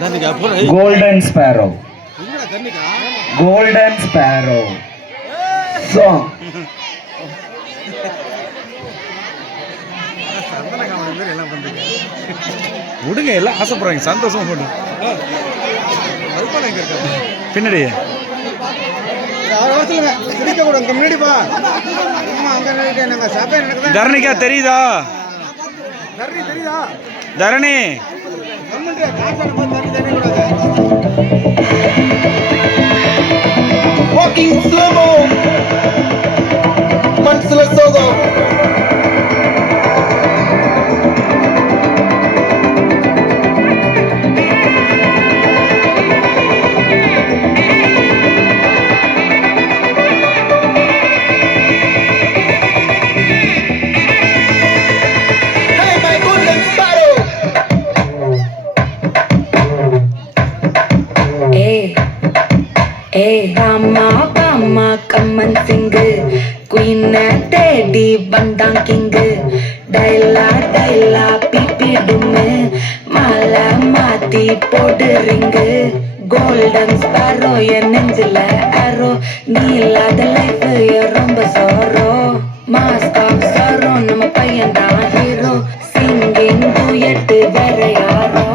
Golden Sparrow. Golden Sparrow. Song. விடுங்க எல்லாம் ஆசைப்படுறாங்க சந்தோஷமா போடு பின்னாடி தரணிக்கா தெரியுதா தரணி Walking slow-mo மனசுல சோகம் கம்மன் சிங்கு குயின் தேடி வந்தான் கிங்கு டைலா டைலா பிபி டும்மு மாலை மாத்தி போடுறீங்க கோல்டன் ஸ்பாரோ என் நெஞ்சில ஆரோ நீ இல்லாத லைஃப் ரொம்ப சோரோ மாஸ்க் ஆஃப் சோரோ நம்ம பையன் தான் ஹீரோ சிங்கிங் டூயட் வேற யாரோ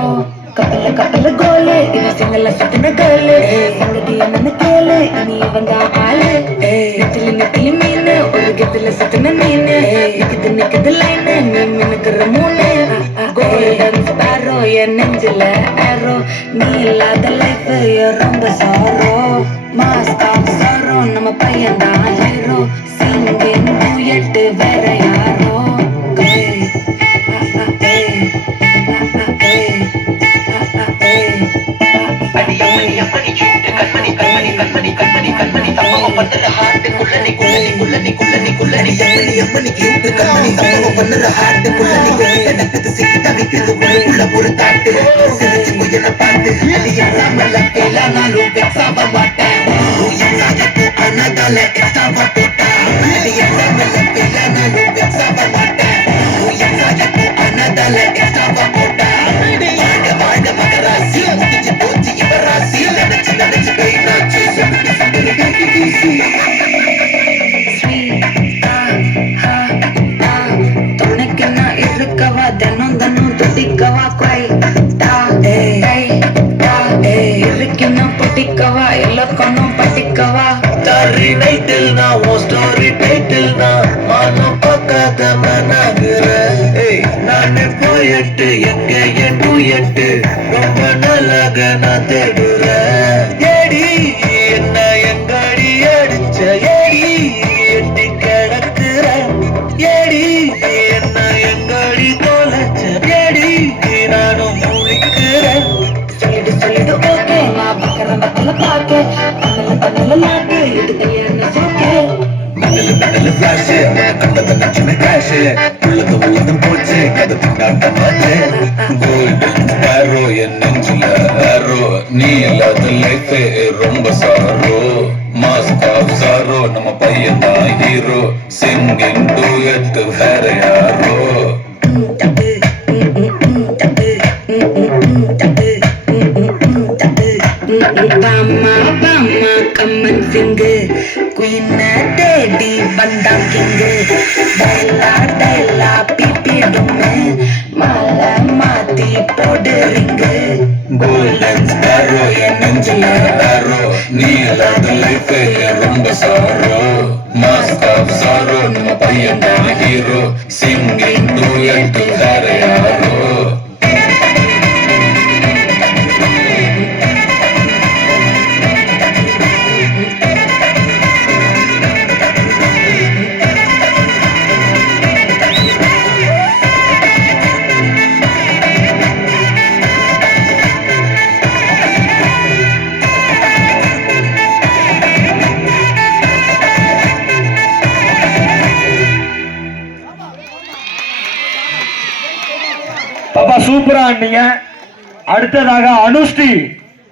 கப்பல கப்பல கோலு இவன் சிங்கல சுத்தின கேளு சங்கதி என்னன்னு கேளு இனி இவன் தான் ஆளு நெத்திலி நெத்திலி மீன் ஒரு கெத்துல சுத்தின மீன் நிக்குது நிக்குது லைன் நீ மினுக்குற மூணு கோல்டன் ஸ்பாரோ என் நெஞ்சில ஆரோ நீ இல்லாத லைஃப் ரொம்ப சோரோ மாஸ்க் ஆஃப் சோரோ நம்ம பையன் தான் ஹீரோ சிங்கிங் டூயட் வேற யாரோ பண்ணுற ஹார்ட் குள்ளனி குள்ளனி குள்ளனி குள்ளனி குள்ளனி எம்மனி எம்மனி கியூட் கண்ணனி சம்பவம் பண்ணுற ஹார்ட் குள்ளனி எனக்கு சிக்கி தவிக்குது உள்ள ஒரு தாட்டு சிரிச்சு குயல பாட்டு அது இல்லாமல எல்லானாலும் வெக்ஸாவ மாட்டேன் என்னாகப்போ அனதால எக்ஸ்ட்ராவா போட்டா அது இல்லாமல எல்லானாலும் வெக்ஸாவ மாட்டேன் என்னாகப்போ அனதால எக்ஸ்ட்ராவா போட்டா வாழ்க வாழ்க மகராசி முடிஞ்சு போச்சு இவராசி நினைச்சு நினைச்சு பெயினாச்சு துணைக்கு நான் இருக்கவா தினம் தினம் துடிக்கவா இருக்கணும் பிடிக்கவா எல்லாக்கணும் படிக்கவா தாரி நைட்டில் நான் உன் ஸ்டோரி டைட்டில் நான் மானம் பார்க்காத மனாகிறேன் நானே போயிட்டு எங்க என் டூயட்டு ரொம்ப நல்லாக நான் தேடுறேன் ஏடி என்ன எங்கடி அடிச்ச ஏடி எட்டி கிடக்குற ஏடி என்ன எங்கடி தொலைச்ச ஏடி நானும் முழிக்கிறேன் சொல்லிடு சொல்லிடு ஓகே நான் பக்கற பக்கல பாக்க பண்ணல பண்ணல மாட்டு இதுக்கு என்ன சோக்கே மின்னலு மின்னலு ஃபிளாஷ் கண்டத நச்சுன கிராஷ் உள்ளது உள்ளதும் போச்சு கதை திண்டாட்ட மாச்சு கோல்டன் ஸ்பாரோ என் நெஞ்சில ஆரோ நீ இல்லாத லைஃப் ரொம்ப சாரோ மாஸ்க் ஆஃப் சாரோ நம்ம பையன் தான் ஹீரோ சிங்கிங் டூயட் வேற யாரோ பாமா பாமா கம்மன் சிங்கு குயின் தேடி வந்தான் கிங்கு டைலா டைலா பிபி டும்மு மாலை மாத்தி போடுறீங்க கோல்டன் ஸ்பாரோ என் நெஞ்சில ஆரோ நீ இல்லாத லைஃப் ரொம்ப சாரோ மாஸ்க் ஆஃப் சாரோ நம்ம பையன் தான் ஹீரோ சிங்கிங் டூயட் வேற யாரோ பாப்பா சூப்பரா ஆனீங்க. அடுத்ததாக அனுஸ்ரீ